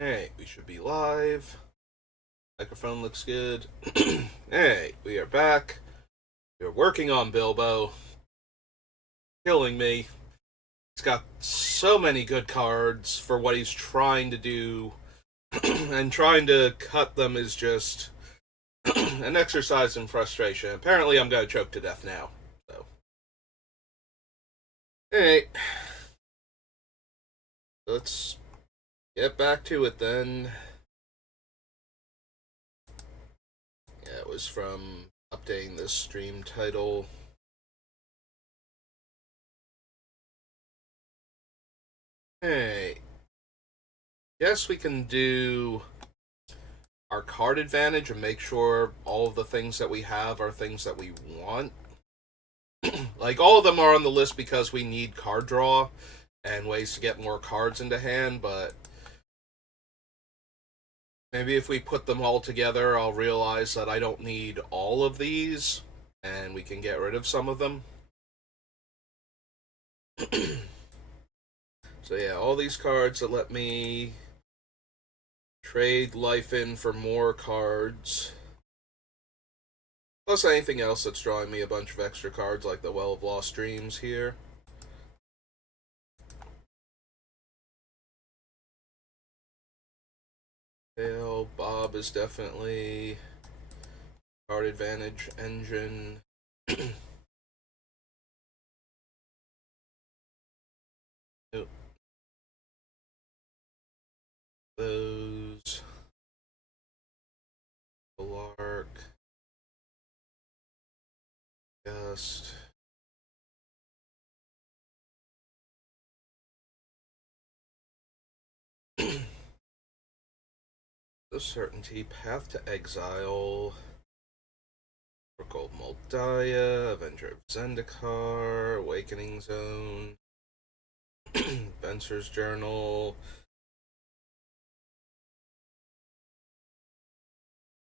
Hey, we should be live. Microphone looks good. Hey, we are back. We're working on Bilbo. Killing me. He's got so many good cards for what he's trying to do, and trying to cut them is just an exercise in frustration. Apparently, I'm gonna choke to death now. So, hey, let's get back to it then. Yeah, it was from updating this stream title. Hey, yes, we can do our card advantage and make sure all of the things that we have are things that we want. Like, all of them are on the list because we need card draw and ways to get more cards into hand, but maybe if we put them all together, I'll realize that I don't need all of these and we can get rid of some of them. So, yeah, all these cards that let me trade life in for more cards. Plus anything else that's drawing me a bunch of extra cards, like the Well of Lost Dreams here. Bob is definitely card advantage engine. Nope. Those. Lark. Gust. The Certainty. Path to Exile. Oracle of Moldiah. Avenger of Zendikar. Awakening Zone. Benser's Journal.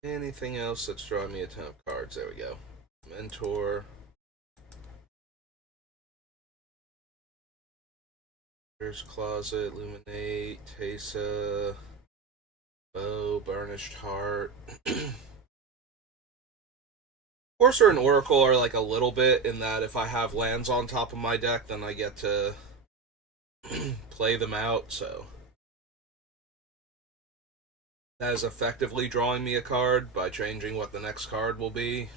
Anything else that's drawing me a ton of cards? There we go. Mentor. There's Closet, Illuminate, Tesa, Bow, Burnished Heart. Sorcerer and Oracle are like a little bit in that if I have lands on top of my deck, then I get to play them out, so that is effectively drawing me a card by changing what the next card will be.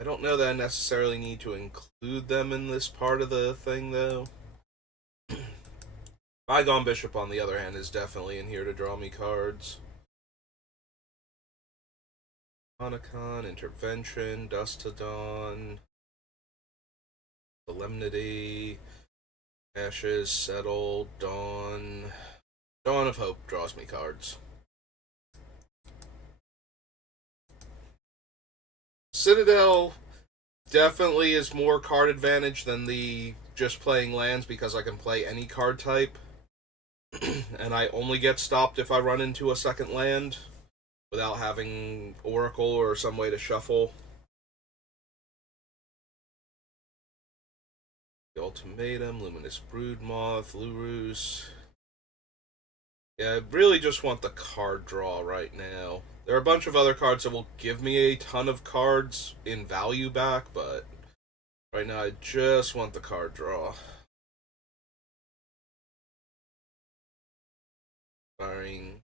I don't know that I necessarily need to include them in this part of the thing, though. Bygone Bishop, on the other hand, is definitely in here to draw me cards. Monicon, Intervention, Dust to Dawn, Solemnity, Ashes, Settle, Dawn. Dawn of Hope draws me cards. Citadel definitely is more card advantage than the just playing lands because I can play any card type. And I only get stopped if I run into a second land without having Oracle or some way to shuffle. The Ultimatum, Luminous Broodmoth, Lurus. Yeah, I really just want the card draw right now. There are a bunch of other cards that will give me a ton of cards in value back, but right now I just want the card draw. Inspiring.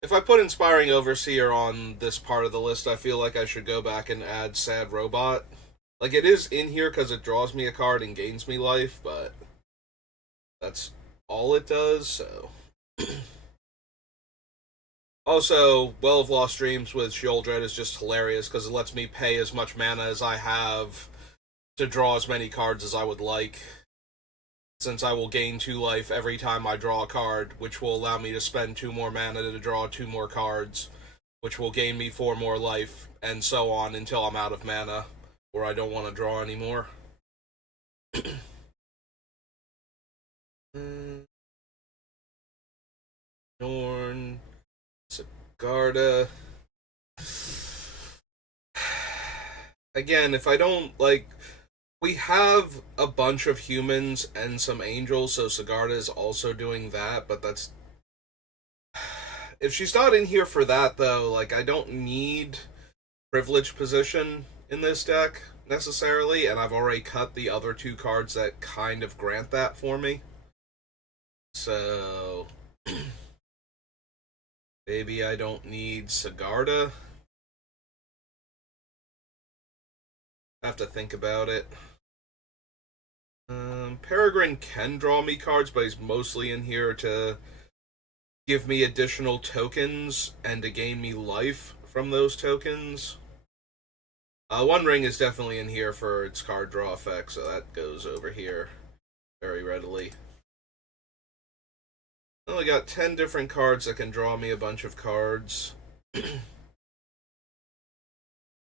If I put Inspiring Overseer on this part of the list, I feel like I should go back and add Sad Robot. Like, it is in here because it draws me a card and gains me life, but that's all it does, so. Also, Well of Lost Dreams with Sheoldred is just hilarious because it lets me pay as much mana as I have to draw as many cards as I would like. Since I will gain 2 life every time I draw a card, which will allow me to spend 2 more mana to draw 2 more cards, which will gain me 4 more life, and so on until I'm out of mana, or I don't want to draw anymore. Norn, Sigarda. Again, if I don't, like, We have a bunch of humans and some angels, so Sigarda is also doing that, but that's... If she's not in here for that, though, like, I don't need privileged position in this deck, necessarily, and I've already cut the other two cards that kind of grant that for me. So... maybe I don't need Sigarda. Have to think about it. Peregrine can draw me cards, but he's mostly in here to give me additional tokens and to gain me life from those tokens. One Ring is definitely in here for its card draw effect, so that goes over here very readily. I only got 10 different cards that can draw me a bunch of cards. So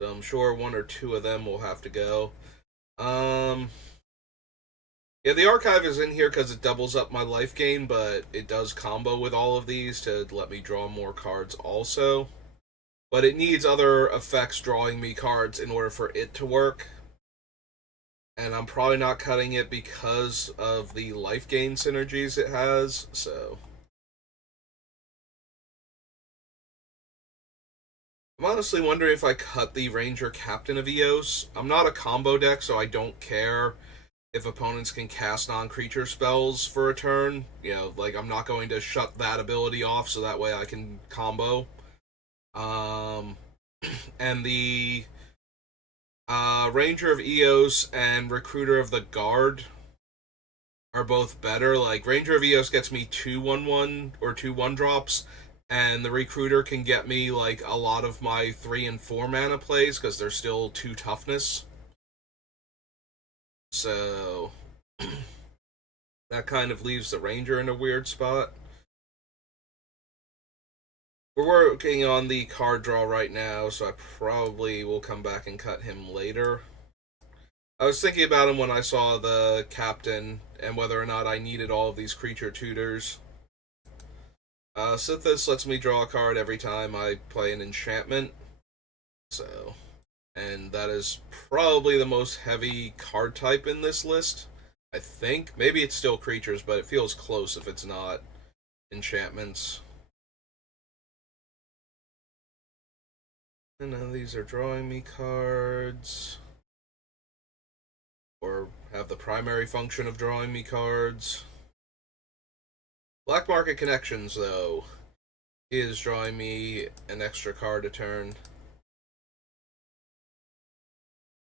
I'm sure one or two of them will have to go. Yeah, the archive is in here because it doubles up my life gain, but it does combo with all of these to let me draw more cards also. But it needs other effects drawing me cards in order for it to work. And I'm probably not cutting it because of the life gain synergies it has, so... I'm honestly wondering if I cut the Ranger Captain of Eos. I'm not a combo deck, so I don't care if opponents can cast non-creature spells for a turn. You know, like, I'm not going to shut that ability off so that way I can combo. And the Ranger of Eos and Recruiter of the Guard are both better. Like, Ranger of Eos gets me 2/1/1 or 2/1 drops, and the Recruiter can get me, like, a lot of my 3 and 4 mana plays because they're still 2 toughness. So, that kind of leaves the Ranger in a weird spot. We're working on the card draw right now, so I probably will come back and cut him later. I was thinking about him when I saw the captain and whether or not I needed all of these creature tutors. Sythis lets me draw a card every time I play an enchantment. So, and that is probably the most heavy card type in this list, I think. Maybe it's still creatures, but it feels close if it's not enchantments. And now these are drawing me cards. Or have the primary function of drawing me cards. Black Market Connections, though, is drawing me an extra card a turn.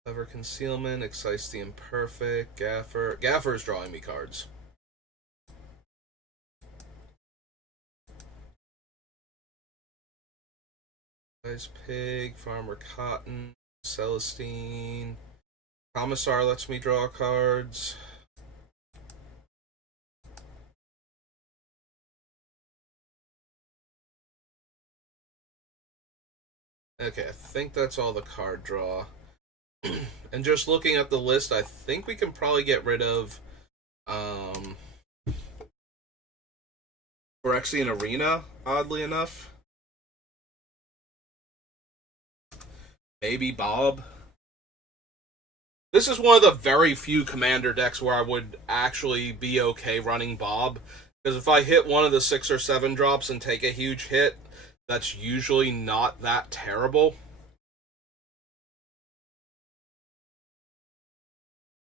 Clever Concealment, Excites the Imperfect, Gaffer. Gaffer is drawing me cards. Ice Pig, Farmer Cotton, Celestine. Commissar lets me draw cards. Okay, I think that's all the card draw. And just looking at the list, I think we can probably get rid of Phyrexian Arena, oddly enough. Maybe Bob. This is one of the very few commander decks where I would actually be okay running Bob. Because if I hit one of the 6 or 7 drops and take a huge hit, that's usually not that terrible.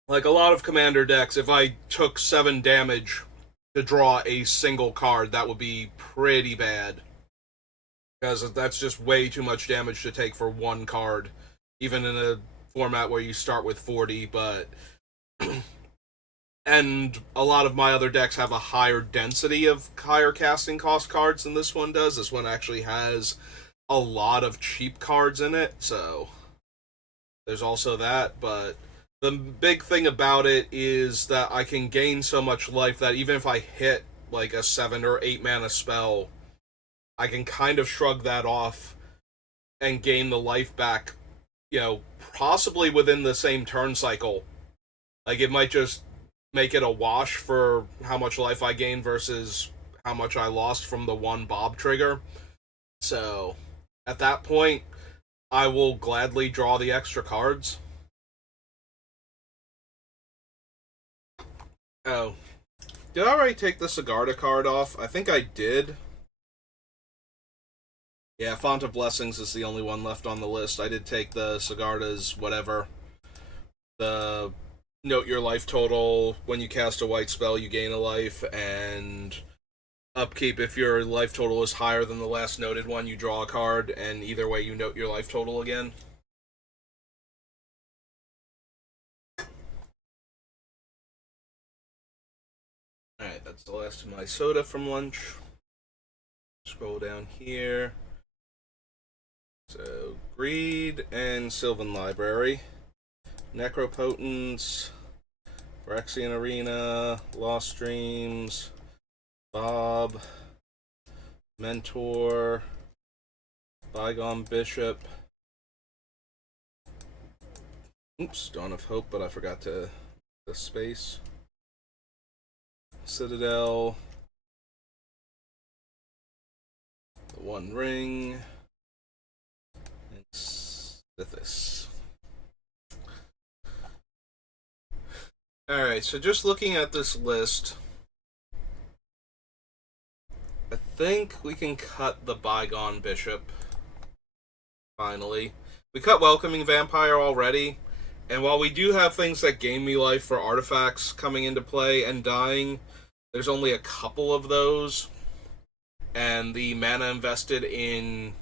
Like, a lot of commander decks, if I took 7 damage to draw a single card, that would be pretty bad. Because that's just way too much damage to take for one card, even in a format where you start with 40, but... and a lot of my other decks have a higher density of higher casting cost cards than this one does. This one actually has a lot of cheap cards in it, so there's also that, but the big thing about it is that I can gain so much life that even if I hit like a 7 or 8 mana spell, I can kind of shrug that off and gain the life back, you know, possibly within the same turn cycle. Like, it might just make it a wash for how much life I gain versus how much I lost from the one Bob trigger. So, at that point, I will gladly draw the extra cards. Oh. Did I already take the Sigarda card off? I think I did. Yeah, Font of Blessings is the only one left on the list. I did take the Sigarda's whatever. The note your life total. When you cast a white spell, you gain a life, and upkeep. If your life total is higher than the last noted one, you draw a card, and either way, you note your life total again. Alright, that's the last of my soda from lunch. Scroll down here. So, Greed and Sylvan Library. Necropotence, Phyrexian Arena, Lost Dreams, Bob, Mentor, Bygone Bishop. Oops, Dawn of Hope, but I forgot to the space. Citadel, the One Ring, and Sithis. Alright, so just looking at this list, I think we can cut the Bygone Bishop. Finally. We cut Welcoming Vampire already, and while we do have things that gain me life for artifacts coming into play and dying, there's only a couple of those, and the mana invested in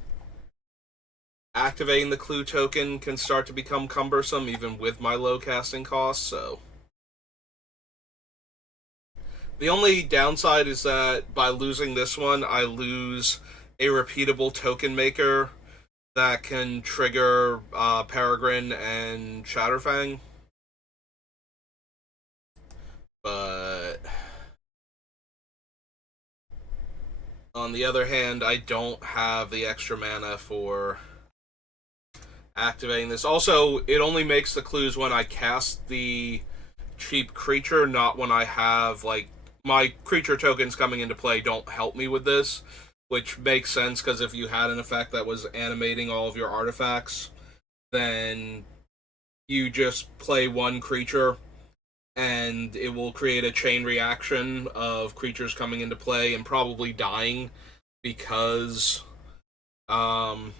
activating the clue token can start to become cumbersome even with my low casting costs, so... The only downside is that by losing this one, I lose a repeatable token maker that can trigger Peregrine and Shatterfang. But on the other hand, I don't have the extra mana for activating this. Also, it only makes the clues when I cast the cheap creature, not when I have, like, my creature tokens coming into play don't help me with this, which makes sense because if you had an effect that was animating all of your artifacts, then you just play one creature and it will create a chain reaction of creatures coming into play and probably dying because the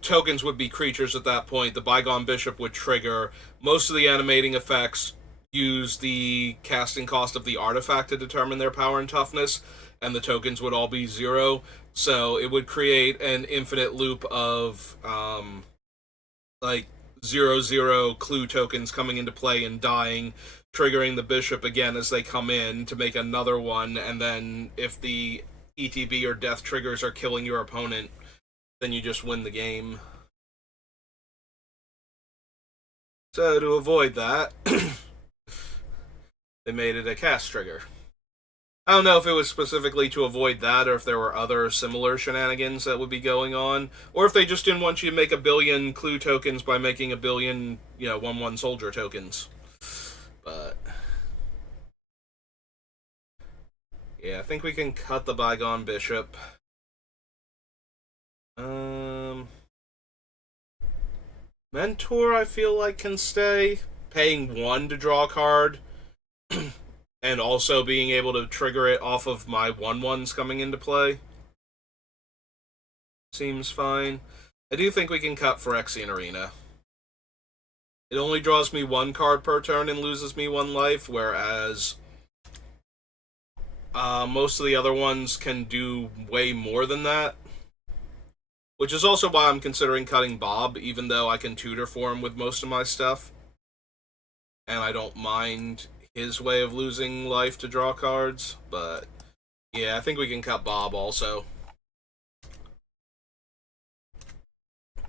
tokens would be creatures at that point. The Bygone Bishop would trigger. Most of the animating effects use the casting cost of the artifact to determine their power and toughness, and the tokens would all be 0. So it would create an infinite loop of like 0/0 clue tokens coming into play and dying, triggering the bishop again as they come in to make another one, and then if the ETB or death triggers are killing your opponent, then you just win the game. So to avoid that, they made it a cast trigger. I don't know if it was specifically to avoid that or if there were other similar shenanigans that would be going on, or if they just didn't want you to make a billion clue tokens by making a billion, 1/1 soldier tokens. But yeah, I think we can cut the Bygone Bishop. Mentor, I feel like, can stay. Paying 1 to draw a card, and also being able to trigger it off of my 1/1s coming into play seems fine. I do think we can cut Phyrexian Arena. It only draws me 1 card per turn and loses me 1 life, whereas most of the other ones can do way more than that. Which is also why I'm considering cutting Bob, even though I can tutor for him with most of my stuff. And I don't mind his way of losing life to draw cards, but yeah, I think we can cut Bob also.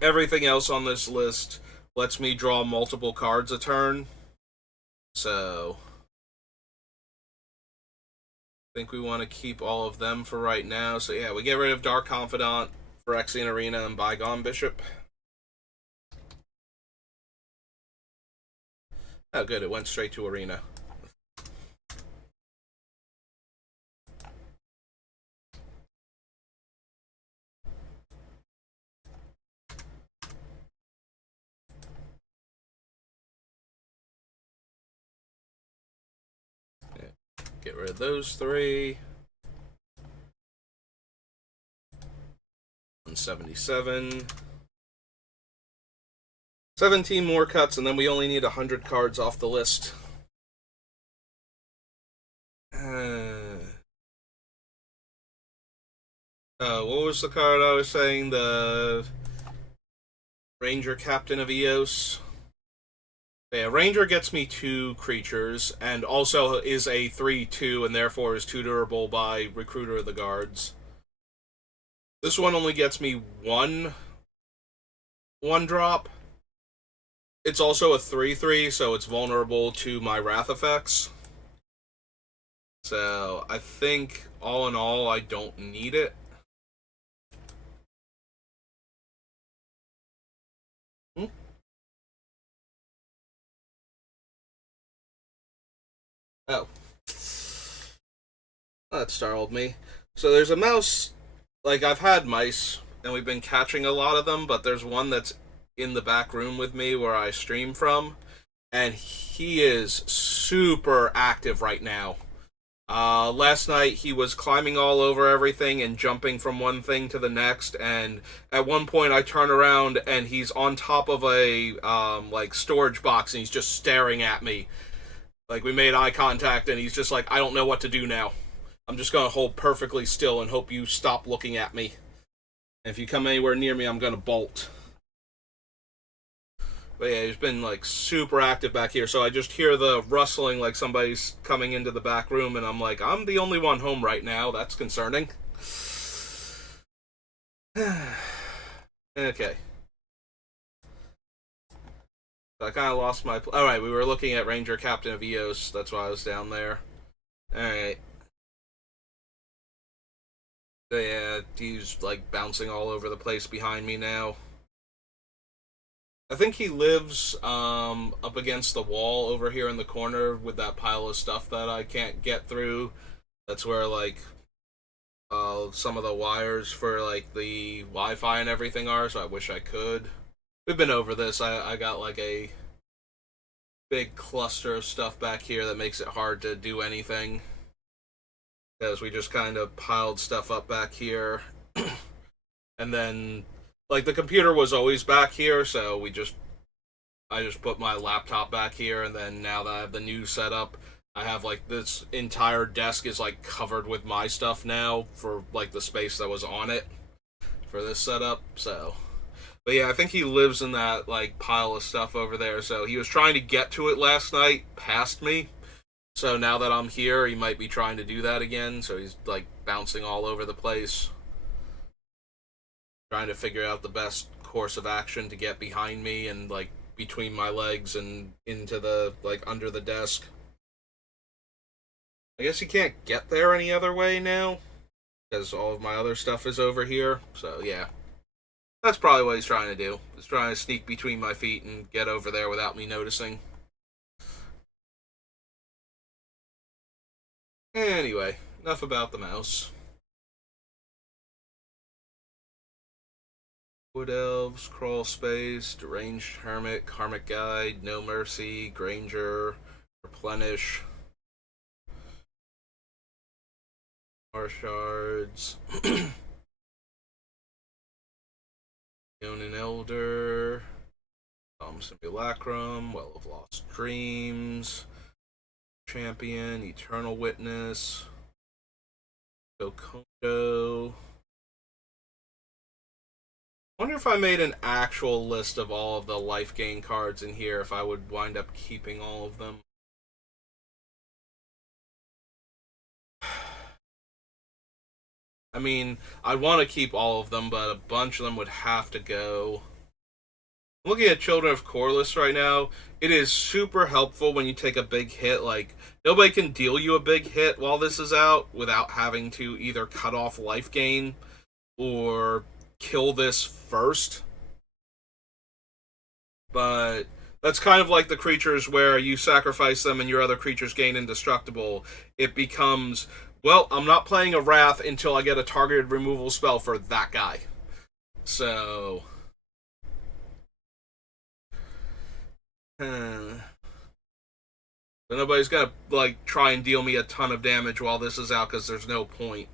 Everything else on this list lets me draw multiple cards a turn, so I think we want to keep all of them for right now. So yeah, we get rid of Dark Confidant, Phyrexian Arena, and Bygone Bishop. Oh good, it went straight to Arena. Get rid of those 3. 177. 17 more cuts, and then we only need 100 cards off the list. What was the card I was saying? The Ranger Captain of Eos. Yeah, Ranger gets me 2 creatures, and also is a 3/2, and therefore is tutorable by Recruiter of the Guards. This one only gets me 1 drop. It's also a 3/3, so it's vulnerable to my Wrath effects. So, I think, all in all, I don't need it. Oh. That startled me. So there's a mouse, like, I've had mice, and we've been catching a lot of them, but there's one that's in the back room with me where I stream from, and he is super active right now. Last night he was climbing all over everything and jumping from one thing to the next, and at one point I turn around and he's on top of a like storage box and he's just staring at me. Like, we made eye contact and he's just like, I don't know what to do now. I'm just gonna hold perfectly still and hope you stop looking at me. And if you come anywhere near me, I'm gonna bolt. But yeah, he's been like super active back here, so I just hear the rustling like somebody's coming into the back room, and I'm like, I'm the only one home right now. That's concerning. Okay. So I kind of lost my... Alright, we were looking at Ranger Captain of Eos. That's why I was down there. Alright. So yeah, he's like bouncing all over the place behind me now. I think he lives up against the wall over here in the corner with that pile of stuff that I can't get through. That's where like some of the wires for like the Wi-Fi and everything are, so I wish I could. We've been over this. I got like a big cluster of stuff back here that makes it hard to do anything. Because we just kind of piled stuff up back here. And then like the computer was always back here, so I just put my laptop back here, and then now that I have the new setup, I have like this entire desk is like covered with my stuff now for like the space that was on it for this setup. So, but yeah, I think he lives in that like pile of stuff over there. So he was trying to get to it last night past me. So now that I'm here, he might be trying to do that again. So he's like bouncing all over the place, trying to figure out the best course of action to get behind me and like between my legs and into the like under the desk. I guess you can't get there any other way now because all of my other stuff is over here. So yeah, that's probably what he's trying to do. He's trying to sneak between my feet and get over there without me noticing. Anyway, enough about the mouse. Wood Elves, Crawl Space, Deranged Hermit, Karmic Guide, No Mercy, Granger, Replenish, War Shards, Yonan Elder, Simulacrum, Well of Lost Dreams, Champion, Eternal Witness, Kokondo. I wonder if I made an actual list of all of the life gain cards in here, if I would wind up keeping all of them. I mean, I want to keep all of them, but a bunch of them would have to go. I'm looking at Children of Corliss right now. It is super helpful when you take a big hit. Like, nobody can deal you a big hit while this is out without having to either cut off life gain or kill this first. But that's kind of like the creatures where you sacrifice them and your other creatures gain indestructible. It becomes, well, I'm not playing a Wrath until I get a targeted removal spell for that guy. So... But But nobody's gonna, like, try and deal me a ton of damage while this is out, because there's no point.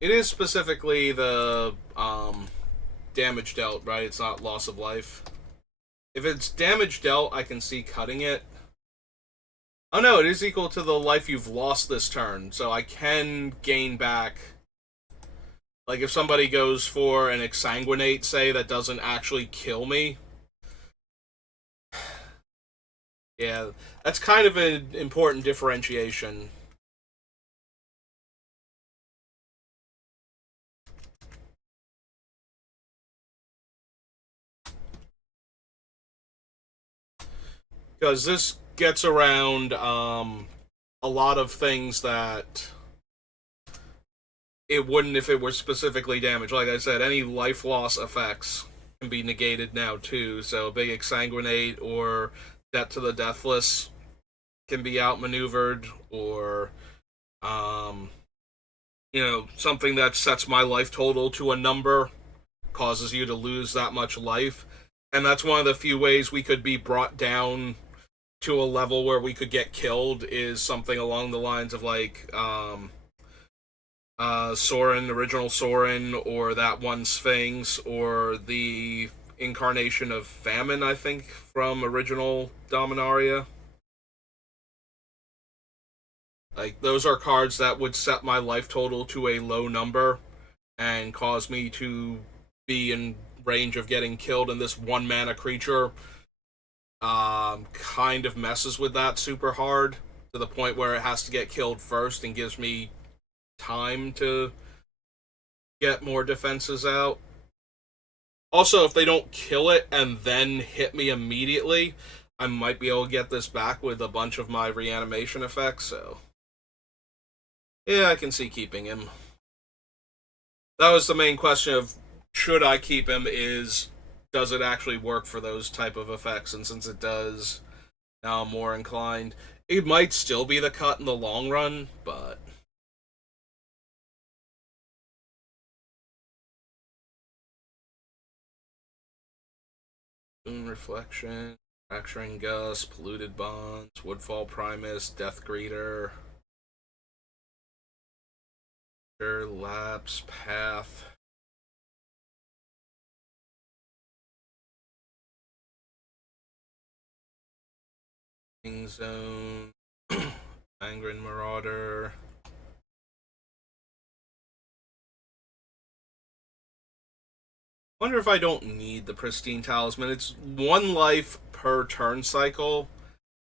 It is specifically the, damage dealt, right? It's not loss of life. If it's damage dealt, I can see cutting it. Oh no, it is equal to the life you've lost this turn, so I can gain back. Like, if somebody goes for an exsanguinate, say, that doesn't actually kill me. Yeah, that's kind of an important differentiation. Because this gets around a lot of things that it wouldn't if it were specifically damaged. Like I said, any life loss effects can be negated now too. So a big exsanguinate or debt to the deathless can be outmaneuvered, or something that sets my life total to a number causes you to lose that much life. And that's one of the few ways we could be brought down to a level where we could get killed, is something along the lines of, like, Soren, original Soren, or that one Sphinx, or the incarnation of Famine, I think, from original Dominaria. Like, those are cards that would set my life total to a low number and cause me to be in range of getting killed, and this one mana creature kind of messes with that super hard, to the point where it has to get killed first and gives me time to get more defenses out. Also, if they don't kill it and then hit me immediately, I might be able to get this back with a bunch of my reanimation effects, so yeah, I can see keeping him. That was the main question of, should I keep him, is, does it actually work for those type of effects? And since it does, now I'm more inclined. It might still be the cut in the long run, but Moon Reflection, Fracturing Gust, Polluted Bonds, Woodfall Primus, Death Greeter, Lapse, Path. Zone, Angren Marauder. Wonder if I don't need the Pristine Talisman. It's one life per turn cycle,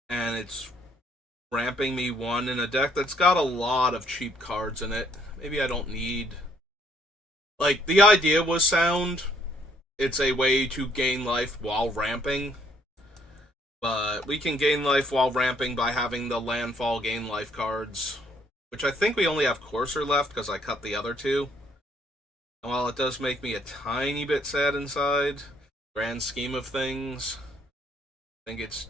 and it's ramping me one in a deck that's got a lot of cheap cards in it. Maybe I don't need. Like, the idea was sound. It's a way to gain life while ramping. But we can gain life while ramping by having the landfall gain life cards, which I think we only have Courser left because I cut the other two. And while it does make me a tiny bit sad inside, grand scheme of things, I think it's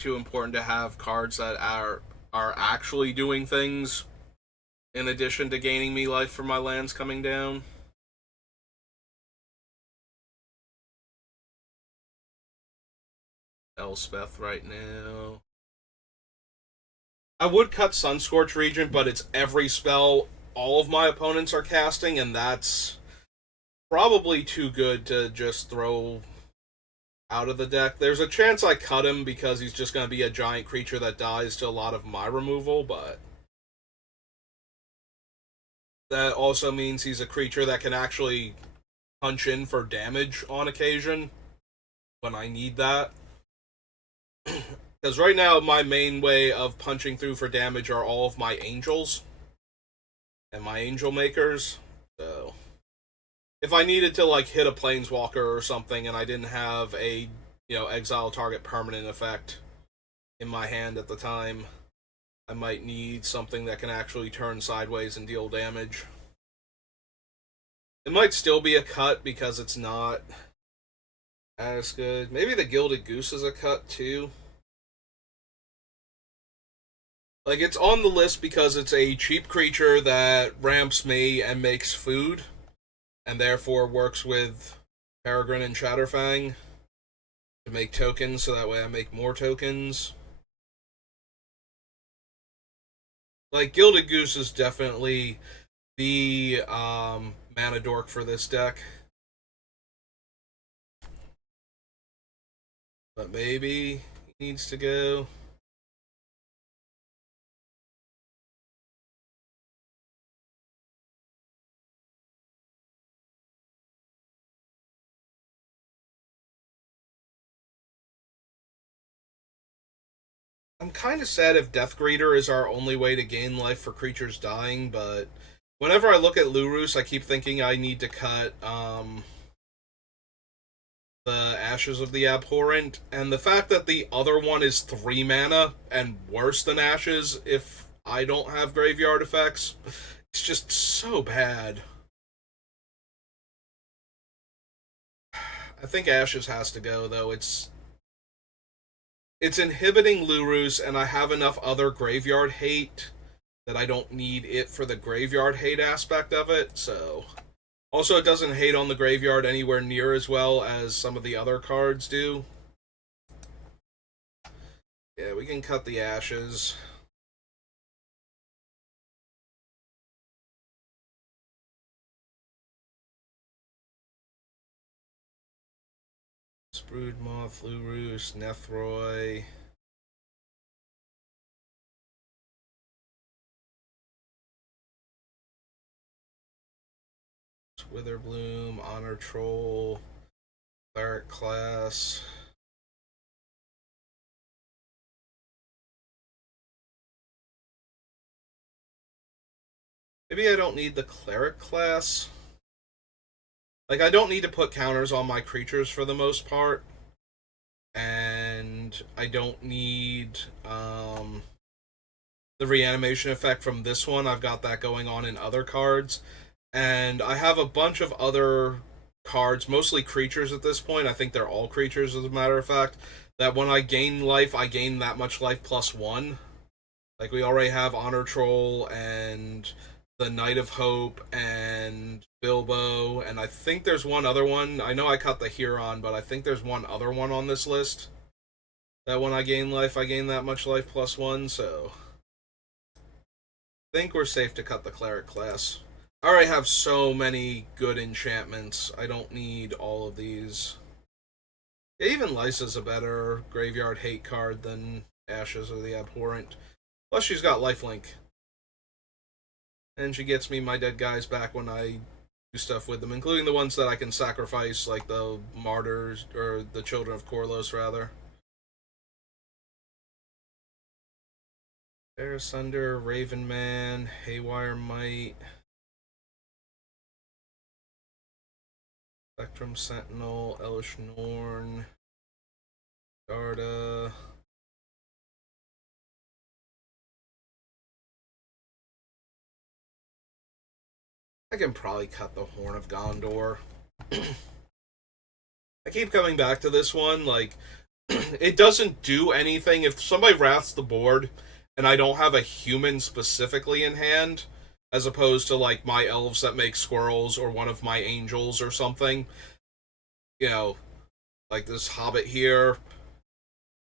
too important to have cards that are actually doing things in addition to gaining me life from my lands coming down. Elspeth right now. I would cut Sunscorch Regent, but it's every spell all of my opponents are casting, and that's probably too good to just throw out of the deck. There's a chance I cut him because he's just going to be a giant creature that dies to a lot of my removal, but that also means he's a creature that can actually punch in for damage on occasion when I need that. Because right now, my main way of punching through for damage are all of my angels and my angel makers. So if I needed to, like, hit a planeswalker or something and I didn't have a, exile target permanent effect in my hand at the time, I might need something that can actually turn sideways and deal damage. It might still be a cut because it's not as good. Maybe the Gilded Goose is a cut too. Like, it's on the list because it's a cheap creature that ramps me and makes food, and therefore works with Peregrine and Shatterfang to make tokens, so that way I make more tokens. Like, Gilded Goose is definitely the mana dork for this deck. But maybe he needs to go. I'm kind of sad if Death Greeter is our only way to gain life for creatures dying, but whenever I look at Lurus, I keep thinking I need to cut the Ashes of the Abhorrent, and the fact that the other one is 3 mana and worse than Ashes if I don't have graveyard effects, it's just so bad. I think Ashes has to go, though. It's inhibiting Lurus, and I have enough other graveyard hate that I don't need it for the graveyard hate aspect of it, so... Also, it doesn't hate on the graveyard anywhere near as well as some of the other cards do. Yeah, we can cut the Ashes. Broodmoth, Lurus, Nethroi. Witherbloom, Honor Troll, Cleric class. Maybe I don't need the Cleric class. Like, I don't need to put counters on my creatures for the most part. And I don't need the reanimation effect from this one. I've got that going on in other cards. And I have a bunch of other cards, mostly creatures at this point. I think they're all creatures, as a matter of fact. That when I gain life, I gain that much life plus 1. Like, we already have Honor Troll and the Knight of Hope and Bilbo, and I think there's one other one. I know I cut the Huron, but I think there's one other one on this list. That when I gain life, I gain that much life plus 1, so... I think we're safe to cut the Cleric class. I already have so many good enchantments. I don't need all of these. Yeah, even Lysa's a better graveyard hate card than Ashes of the Abhorrent. Plus, she's got lifelink. And she gets me my dead guys back when I do stuff with them, including the ones that I can sacrifice, like the Martyrs, or the Children of Korlos, rather. Bear Sunder, Raven Man, Haywire Might, Spectrum Sentinel, Elish Norn, Garda. I can probably cut the Horn of Gondor. I keep coming back to this one, like, it doesn't do anything. If somebody wraths the board and I don't have a human specifically in hand, as opposed to, like, my elves that make squirrels or one of my angels or something, you know, like this hobbit here,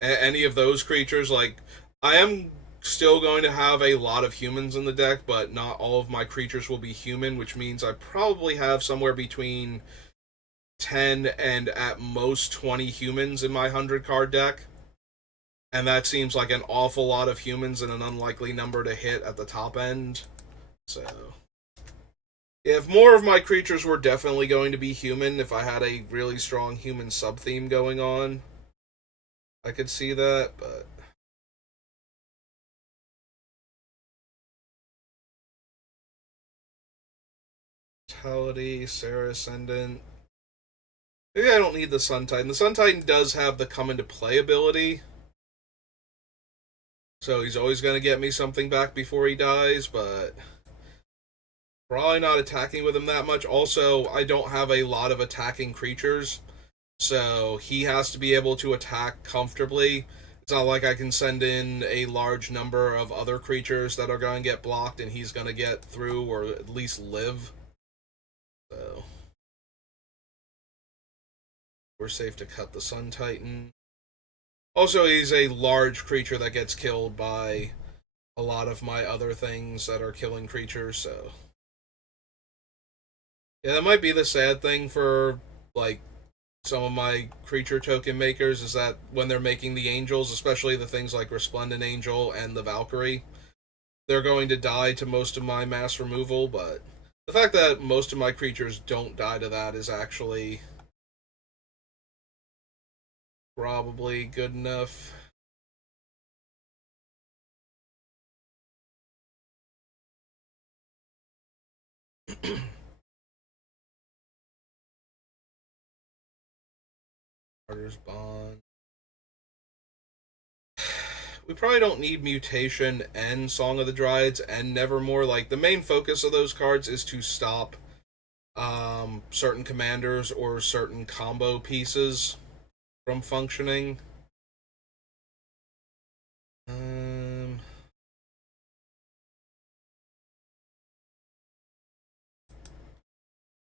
any of those creatures, like, I am still going to have a lot of humans in the deck, but not all of my creatures will be human, which means I probably have somewhere between 10 and at most 20 humans in my 100 card deck. And that seems like an awful lot of humans and an unlikely number to hit at the top end. So, if more of my creatures were definitely going to be human, if I had a really strong human sub-theme going on, I could see that, but... Vitality, Sarah Ascendant. Maybe I don't need the Sun Titan. The Sun Titan does have the come into play ability, so he's always going to get me something back before he dies, but probably not attacking with him that much. Also, I don't have a lot of attacking creatures, so he has to be able to attack comfortably. It's not like I can send in a large number of other creatures that are going to get blocked and he's going to get through or at least live. So, we're safe to cut the Sun Titan. Also, he's a large creature that gets killed by a lot of my other things that are killing creatures, so yeah, that might be the sad thing for like some of my creature token makers is that when they're making the angels, especially the things like Resplendent Angel and the Valkyrie, they're going to die to most of my mass removal, but the fact that most of my creatures don't die to that is actually probably good enough. Martyr's Bond. We probably don't need Mutation and Song of the Dryads and Nevermore. Like, the main focus of those cards is to stop certain commanders or certain combo pieces from functioning. Um,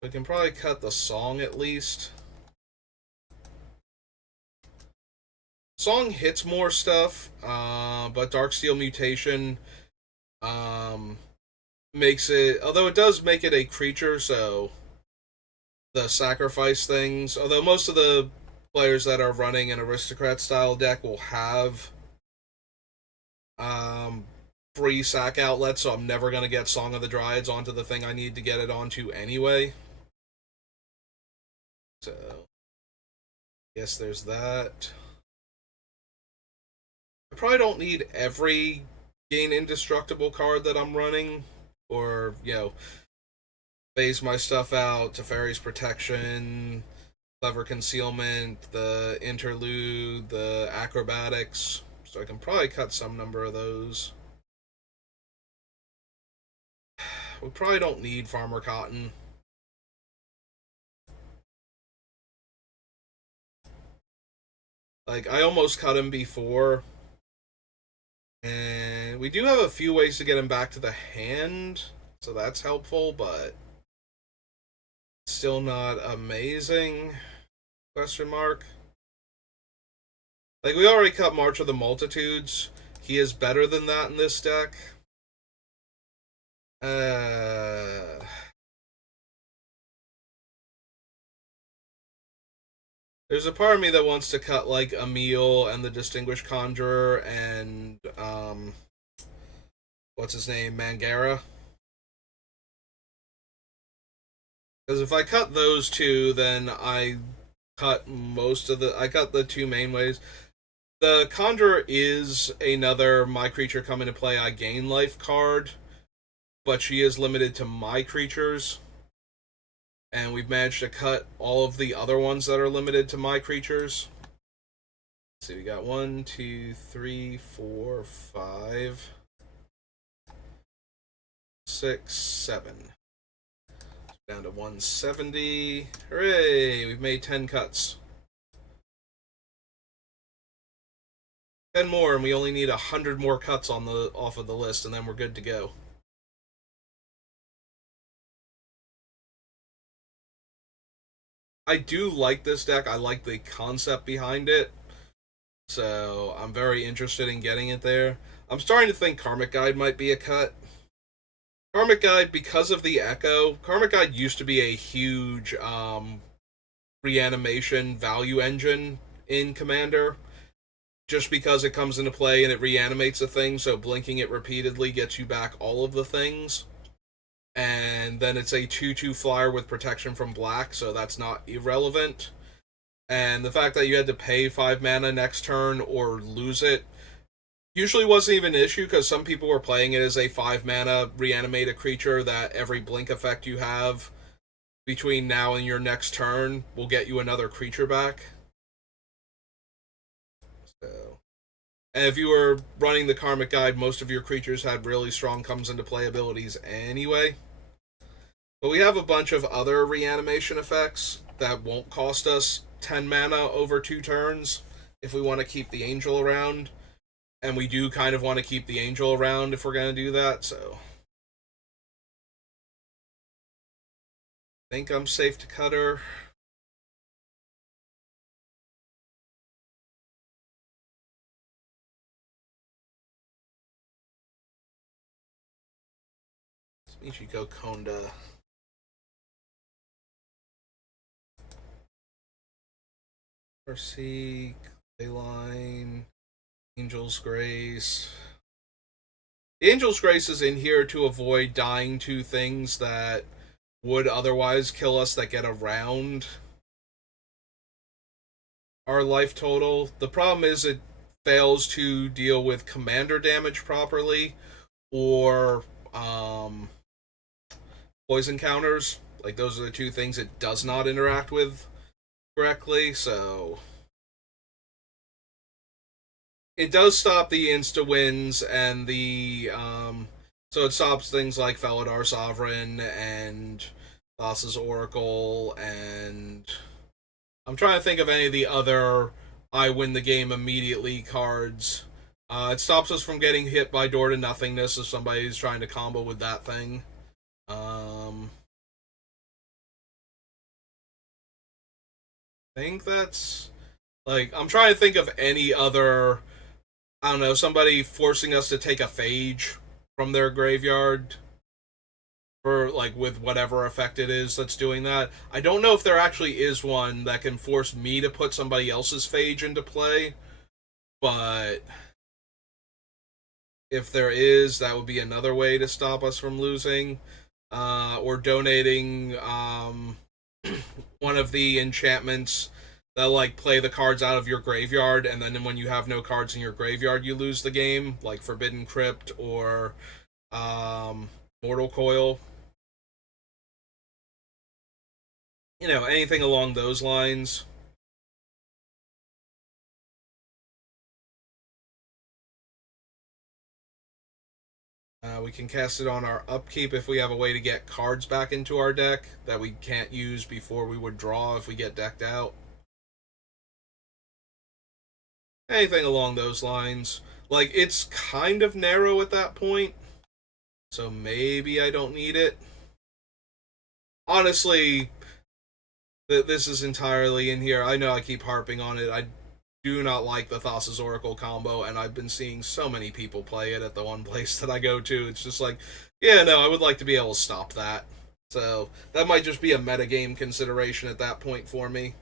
we can probably cut the song at least. Song hits more stuff, but Darksteel Mutation um, makes it. Although it does make it a creature, so the sacrifice things. Although most of the players that are running an aristocrat style deck will have um, free sack outlets, so I'm never gonna get Song of the Dryads onto the thing I need to get it onto anyway. So, yes, there's that. I probably don't need every gain indestructible card that I'm running, or phase my stuff out. Teferi's Protection, Clever Concealment, the Interlude, the Acrobatics. So I can probably cut some number of those. We probably don't need Farmer Cotton. Like, I almost cut him before. And we do have a few ways to get him back to the hand, so that's helpful, but still not amazing. Question mark. Like, we already cut March of the Multitudes. He is better than that in this deck. Uh, there's a part of me that wants to cut like Emil and the Distinguished Conjurer and what's his name, Mangara. Because if I cut those two, then I cut the two main ways. The Conjurer is another my creature come into play. I gain life card, but she is limited to my creatures. And we've managed to cut all of the other ones that are limited to my creatures. Let's see, we got 1, 2, 3, 4, 5, 6, 7. Down to 170. Hooray! We've made 10 cuts. 10 more, and we only need 100 more cuts on the off of the list, and then we're good to go. I do like this deck. I like the concept behind it. So I'm very interested in getting it there. I'm starting to think Karmic Guide might be a cut. Karmic Guide, because of the Echo, Karmic Guide used to be a huge reanimation value engine in Commander. Just because it comes into play and it reanimates a thing, so blinking it repeatedly gets you back all of the things. And then it's a 2/2 flyer with protection from black, so that's not irrelevant. And the fact that you had to pay 5 mana next turn or lose it usually wasn't even an issue because some people were playing it as a 5 mana reanimate a creature that every blink effect you have between now and your next turn will get you another creature back. So, and if you were running the Karmic Guide, most of your creatures had really strong comes into play abilities anyway. But we have a bunch of other reanimation effects that won't cost us 10 mana over 2 turns if we want to keep the Angel around. And we do kind of want to keep the Angel around if we're going to do that, so I think I'm safe to cut her. Michiko Konda. Mercy, Clayline, Angel's Grace. The Angel's Grace is in here to avoid dying to things that would otherwise kill us that get around our life total. The problem is it fails to deal with commander damage properly or poison counters. Like, those are the two things it does not interact with correctly, so it does stop the insta wins and the so it stops things like Felidar Sovereign and Thassa's Oracle, and I'm trying to think of any of the other I win the game immediately cards. It stops us from getting hit by door to nothingness if somebody's trying to combo with that thing. I think that's, like, I'm trying to think of any other, I don't know, somebody forcing us to take a phage from their graveyard for, like, with whatever effect it is that's doing that. I don't know if there actually is one that can force me to put somebody else's phage into play, but if there is, that would be another way to stop us from losing. Or donating one of the enchantments that, like, play the cards out of your graveyard, and then when you have no cards in your graveyard, you lose the game, like Forbidden Crypt or Mortal Coil. You know, anything along those lines. We can cast it on our upkeep if we have a way to get cards back into our deck that we can't use before we would draw if we get decked out. Anything along those lines. Like, it's kind of narrow at that point, so maybe I don't need it. Honestly, this is entirely in here. I know I keep harping on it. I do not like the Thassa's Oracle combo, and I've been seeing so many people play it at the one place that I go to. It's just like, yeah, no, I would like to be able to stop that. So that might just be a metagame consideration at that point for me.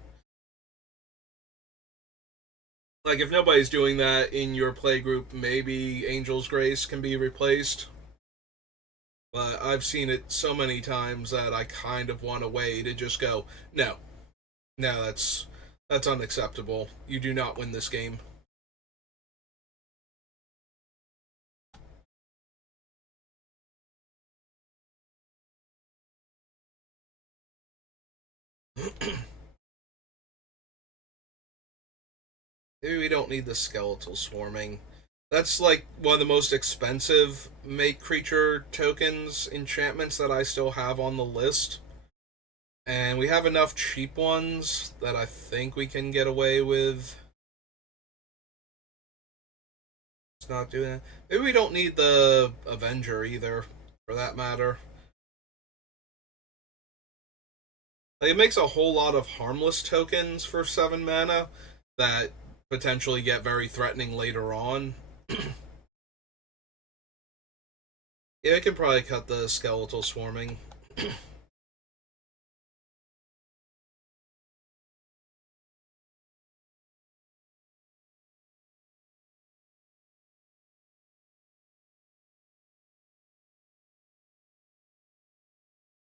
Like, if nobody's doing that in your play group, maybe Angel's Grace can be replaced. But I've seen it so many times that I kind of want a way to just go, no, no, that's unacceptable. You do not win this game. Maybe we don't need the skeletal swarming. That's like one of the most expensive make creature tokens enchantments that I still have on the list. And we have enough cheap ones that I think we can get away with. It's not doing it. Maybe we don't need the Avenger either, for that matter. Like, it makes a whole lot of harmless tokens for 7 mana that potentially get very threatening later on. Yeah, I can probably cut the skeletal swarming.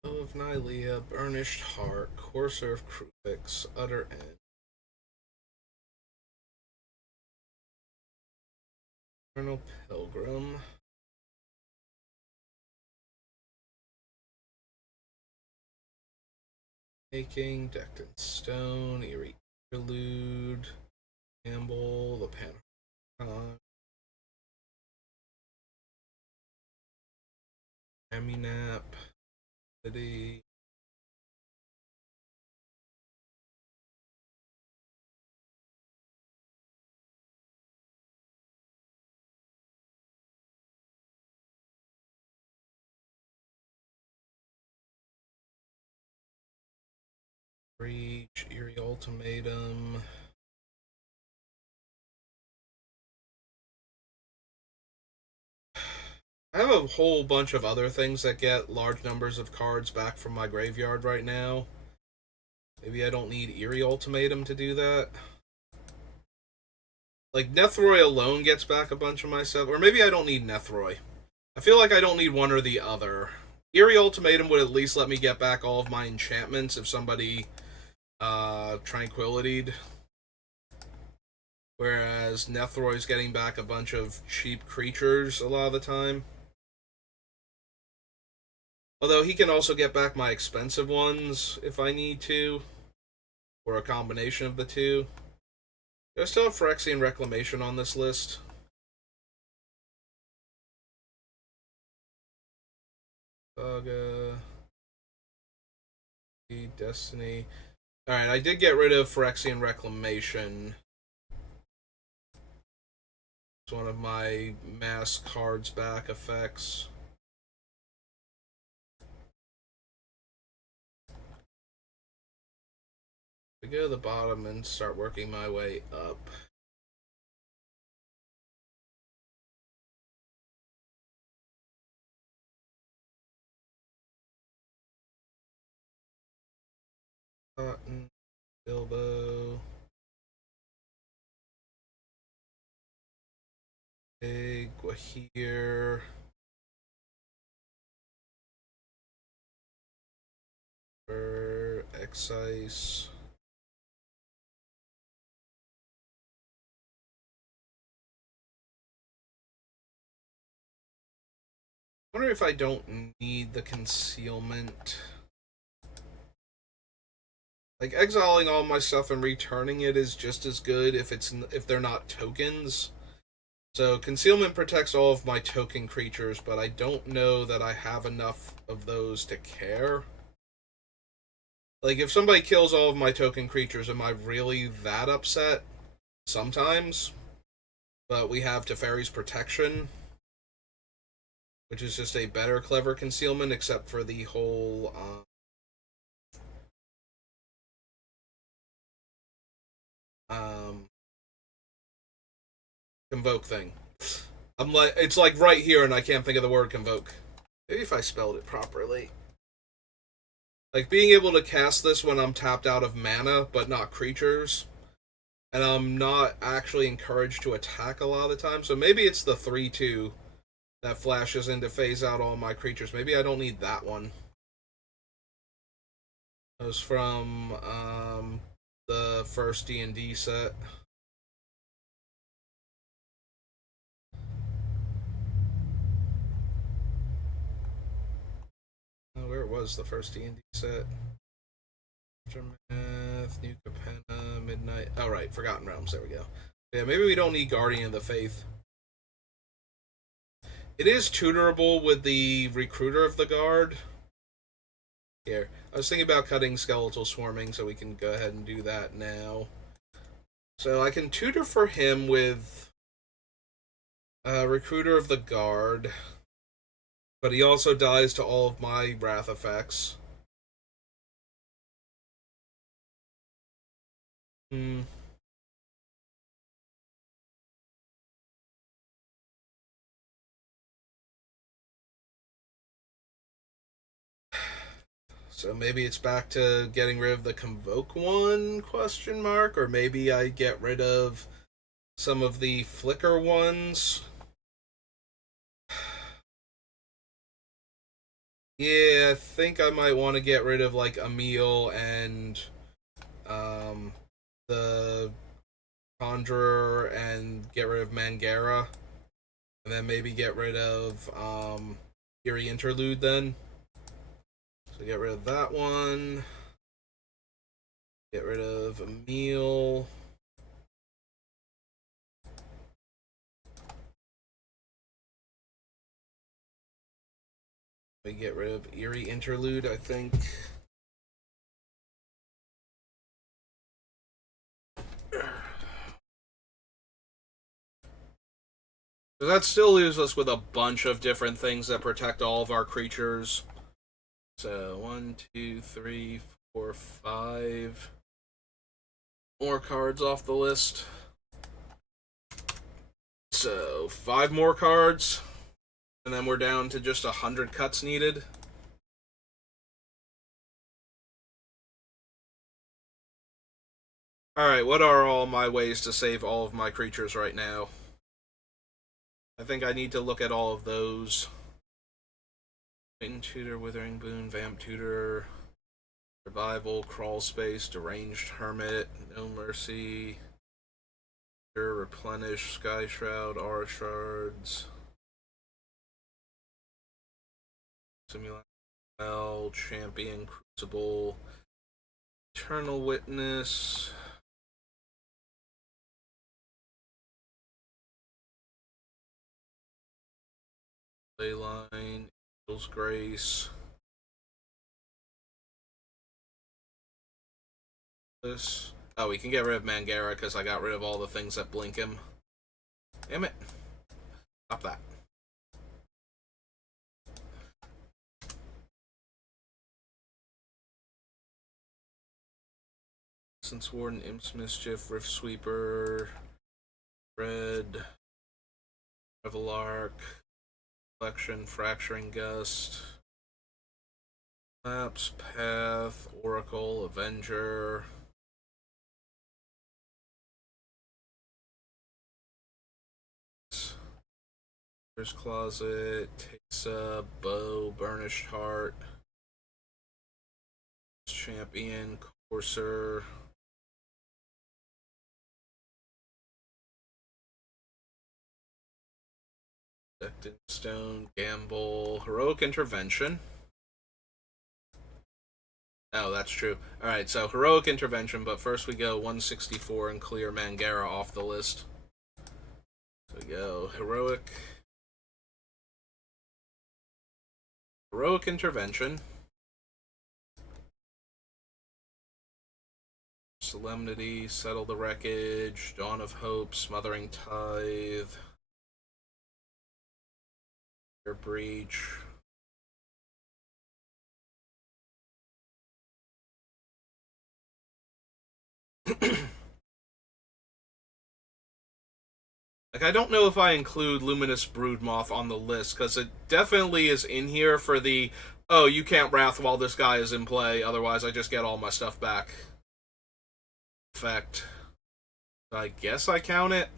Of Nylea, Burnished Heart, Courser of Kruvix, Utter End, Eternal Pilgrim, Making, Decked in Stone, Eerie Interlude, Campbell, the Panorama, Aminap, City, Reach, Eerie Ultimatum, I have a whole bunch of other things that get large numbers of cards back from my graveyard right now. Maybe I don't need Eerie Ultimatum to do that. Like, Nethroy alone gets back a bunch of my stuff. Or maybe I don't need Nethroy. I feel like I don't need one or the other. Eerie Ultimatum would at least let me get back all of my enchantments if somebody Tranquility'd. Whereas Nethroy's getting back a bunch of cheap creatures a lot of the time. Although he can also get back my expensive ones if I need to. Or a combination of the two. Do I still have Phyrexian Reclamation on this list? Saga. Destiny. Alright, I did get rid of Phyrexian Reclamation. It's one of my mass cards back effects. I go to the bottom and start working my way up. Cotton, Bilbo, Guahir, Excise. I wonder if I don't need the concealment. Like, exiling all my stuff and returning it is just as good if they're not tokens. So concealment protects all of my token creatures, but I don't know that I have enough of those to care. Like, if somebody kills all of my token creatures, am I really that upset? Sometimes. But we have Teferi's Protection, which is just a better clever concealment, except for the whole convoke thing. I'm like, it's like right here, and I can't think of the word convoke. Maybe if I spelled it properly. Like, being able to cast this when I'm tapped out of mana, but not creatures. And I'm not actually encouraged to attack a lot of the time. So maybe it's the 3-2 that flashes in to phase out all my creatures. Maybe I don't need that one. It was from the first D&D set. Oh, where was the first D&D set? Aftermath, New Capenna, Midnight. Oh, right, Forgotten Realms. There we go. Yeah, maybe we don't need Guardian of the Faith. It is tutorable with the Recruiter of the Guard. Here, I was thinking about cutting Skeletal Swarming, so we can go ahead and do that now. So I can tutor for him with Recruiter of the Guard, but he also dies to all of my Wrath effects. Hmm. So maybe it's back to getting rid of the Convoke one, question mark? Or maybe I get rid of some of the Flicker ones. Yeah, I think I might want to get rid of, like, Emil and the Conjurer and get rid of Mangara. And then maybe get rid of Eerie Interlude then. So get rid of that one. Get rid of Emil. We get rid of Eerie Interlude, I think. So that still leaves us with a bunch of different things that protect all of our creatures. So 1, 2, 3, 4, 5 more cards off the list. So 5 more cards. And then we're down to just 100 cuts needed. Alright, what are all my ways to save all of my creatures right now? I think I need to look at all of those. Titan Tutor, Withering Boon, Vamp Tutor, Survival, Crawl Space, Deranged Hermit, No Mercy, Replenish, Sky Shroud, Aura Shards, Simulate Spell, Champion, Crucible, Eternal Witness, Leyline, Angel's Grace. This. Oh, we can get rid of Mangara because I got rid of all the things that blink him. Damn it. Stop that. Essence Warden, Imp's Mischief, Rift Sweeper, Red, Revelark, Reflection, Fracturing Gust, Lapse, Path, Oracle, Avenger. There's Closet, Tesa, Bow, Burnished Heart, Champion, Courser. Protected Stone, Gamble, Heroic Intervention. Oh, that's true. Alright, so Heroic Intervention, but first we go 164 and clear Mangara off the list. So we go Heroic Intervention, Solemnity, Settle the Wreckage, Dawn of Hope, Smothering Tithe, Air Breach. Like, I don't know if I include Luminous Broodmoth on the list, because it definitely is in here for the, oh, you can't Wrath while this guy is in play, otherwise I just get all my stuff back. Effect. I guess I count it.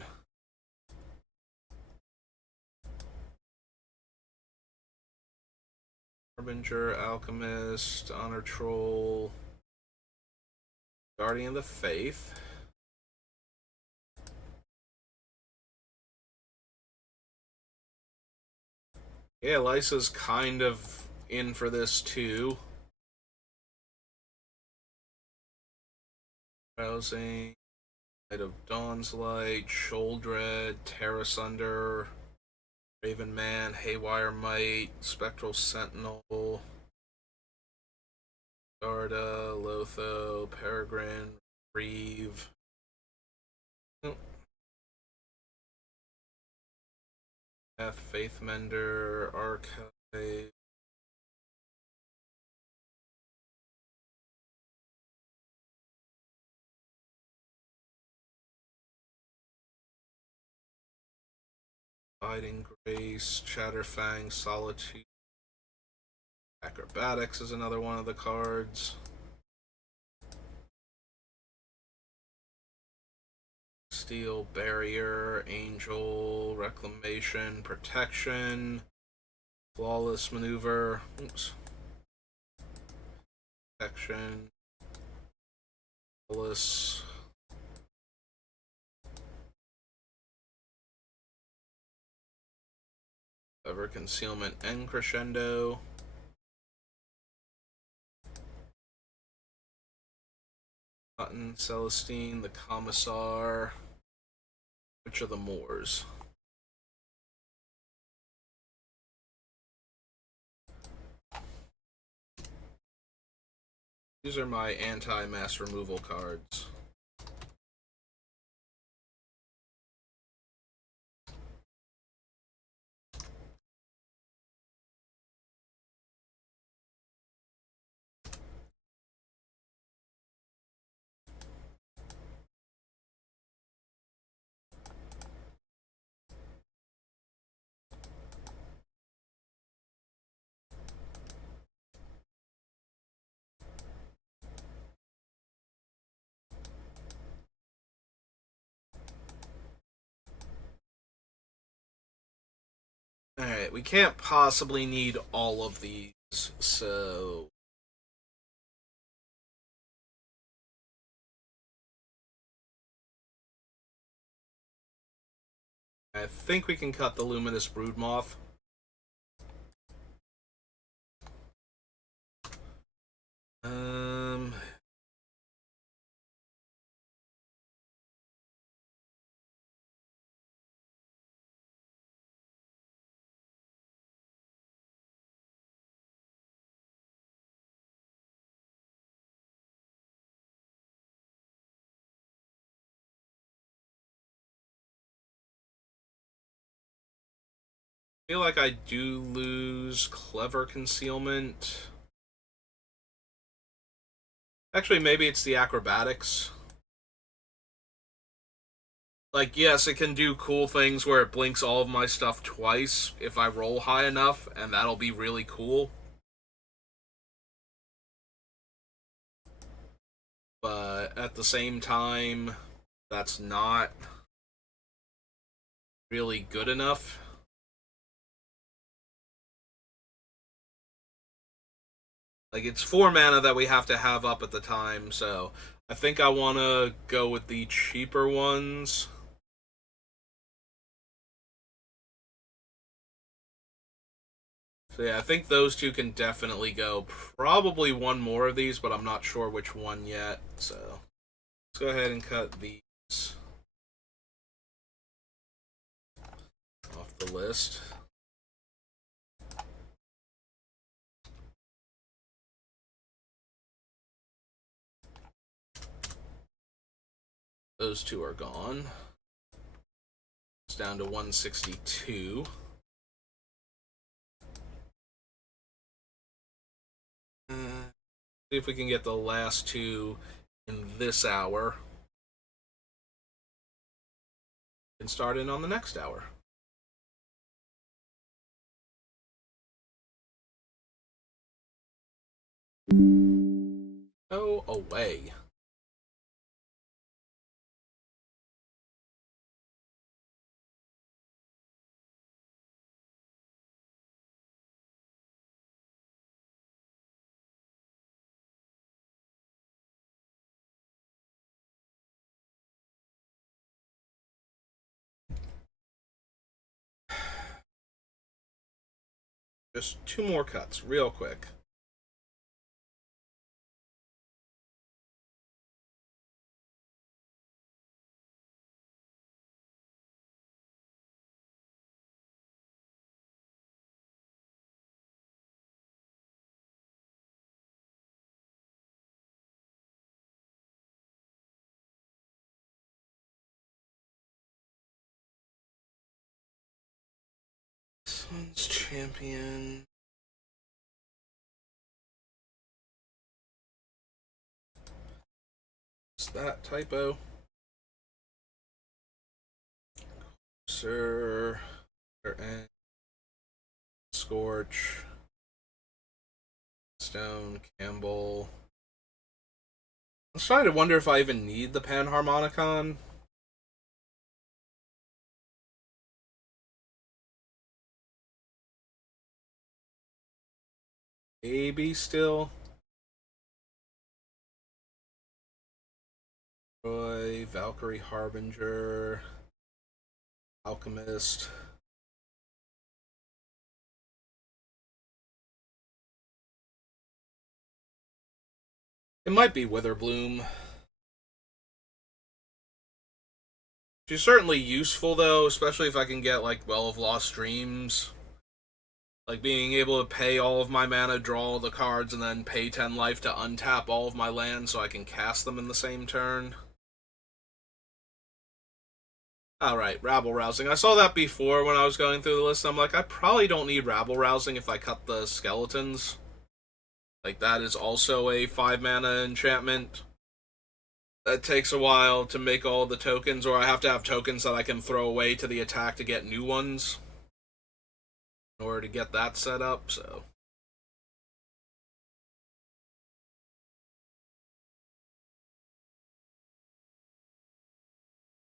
Harbinger, Alchemist, Honor Troll, Guardian of the Faith. Yeah, Lysa's kind of in for this too. Rousing, Light of Dawn's Light, Sholdred, Terra Sunder, Raven Man, Haywire Might, Spectral Sentinel, Garda, Lotho, Peregrine, Reeve. Path, Faithmender, Archive. Abiding Grace, Chatterfang, Solitude. Acrobatics is another one of the cards. Steel, Barrier, Angel, Reclamation, Protection, Flawless Maneuver. Oops. Protection. Flawless. Ever Concealment and Crescendo. Cotton, Celestine, the Commissar. Which are the Moors? These are my anti-mass removal cards. Alright, we can't possibly need all of these, so... I think we can cut the Luminous Broodmoth. Um... I feel like I do lose Clever Concealment. Actually, maybe it's the Acrobatics. Like, yes, it can do cool things where it blinks all of my stuff twice if I roll high enough, and that'll be really cool. But at the same time, that's not really good enough. Like, it's 4 mana that we have to have up at the time, so I think I want to go with the cheaper ones. So yeah, I think those two can definitely go. Probably one more of these, but I'm not sure which one yet. So let's go ahead and cut these off the list. Those two are gone. It's down to 162. See if we can get the last two in this hour. And start in on the next hour. Go away. Just 2 more cuts, real quick. Sun's Champion. Is that typo? Sir and Scorch. Stone, Campbell. I'm starting to wonder if I even need the Panharmonicon. Maybe still. Roy, Valkyrie Harbinger, Alchemist. It might be Witherbloom. She's certainly useful though, especially if I can get like Well of Lost Dreams. Like being able to pay all of my mana, draw all the cards, and then pay 10 life to untap all of my lands so I can cast them in the same turn. Alright, Rabble Rousing. I saw that before when I was going through the list. I'm like, I probably don't need Rabble Rousing if I cut the skeletons. Like, that is also a 5 mana enchantment. That takes a while to make all the tokens, or I have to have tokens that I can throw away to the attack to get new ones in order to get that set up, so.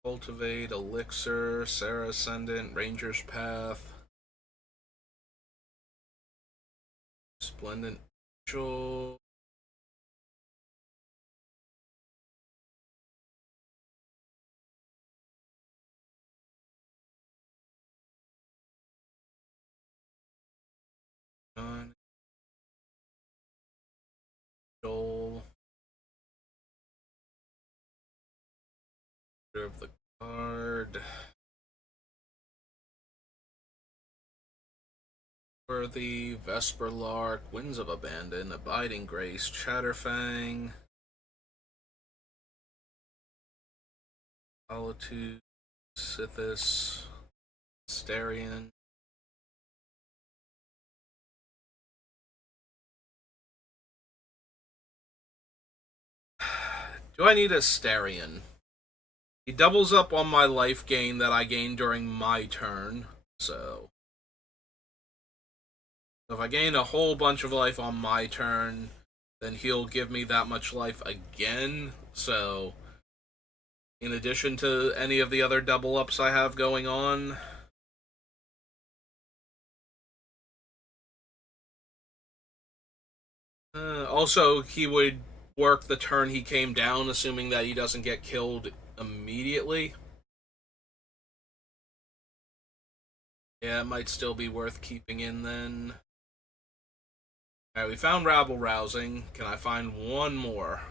Cultivate, Elixir, Sarah Ascendant, Ranger's Path. Resplendent Angel. Angel. Of the card. Worthy, Vesper Lark, Winds of Abandon, Abiding Grace, Chatterfang, Solitude, Sithis, Starion. Do I need a Starion? He doubles up on my life gain that I gained during my turn, so if I gain a whole bunch of life on my turn, then he'll give me that much life again, so in addition to any of the other double ups I have going on. Also, he would work the turn he came down, assuming that he doesn't get killed immediately. Yeah, it might still be worth keeping in then. Alright, we found Rabble Rousing. Can I find one more?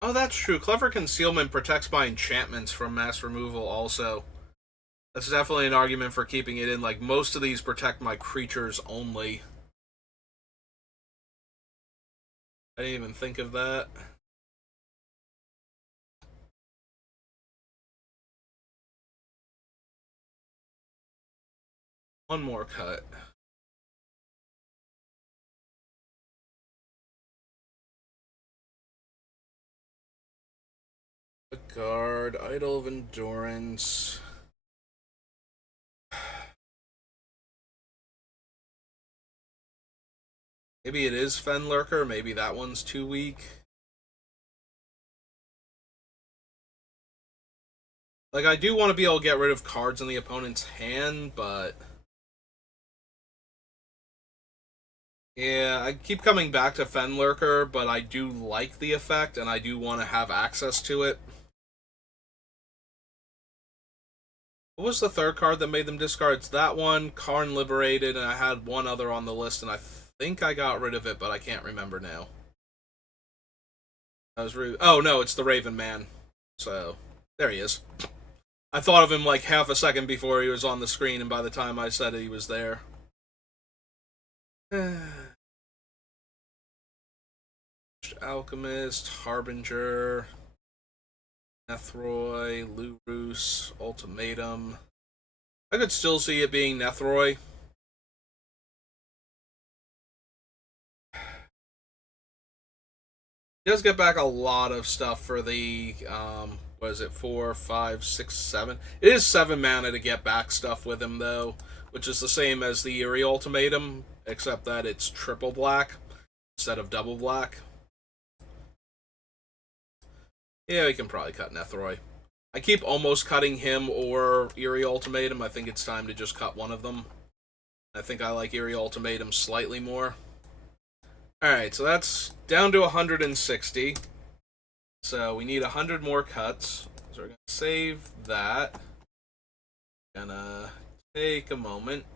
Oh, that's true. Clever Concealment protects my enchantments from mass removal also. That's definitely an argument for keeping it in. Like, most of these protect my creatures only. I didn't even think of that. One more cut. A guard, Idol of Endurance. Maybe it is Fenlurker, maybe that one's too weak. Like, I do want to be able to get rid of cards in the opponent's hand, but yeah, I keep coming back to Fenlurker, but I do like the effect, and I do want to have access to it. What was the third card that made them discard? It's that one, Karn Liberated, and I had one other on the list, and I think I got rid of it, but I can't remember now. I was oh no, it's the Raven Man. So, there he is. I thought of him like half a second before he was on the screen, and by the time I said it, he was there. Alchemist, Harbinger, Nethroy, Lurus, Ultimatum. I could still see it being Nethroy. He does get back a lot of stuff for the, what is it, 4, 5, 6, 7? It is 7 mana to get back stuff with him, though, which is the same as the Eerie Ultimatum, except that it's triple black instead of double black. Yeah, we can probably cut Nethroy. I keep almost cutting him or Eerie Ultimatum. I think it's time to just cut one of them. I think I like Eerie Ultimatum slightly more. Alright, so that's down to 160. So we need 100 more cuts. So we're going to save that. Gonna take a moment.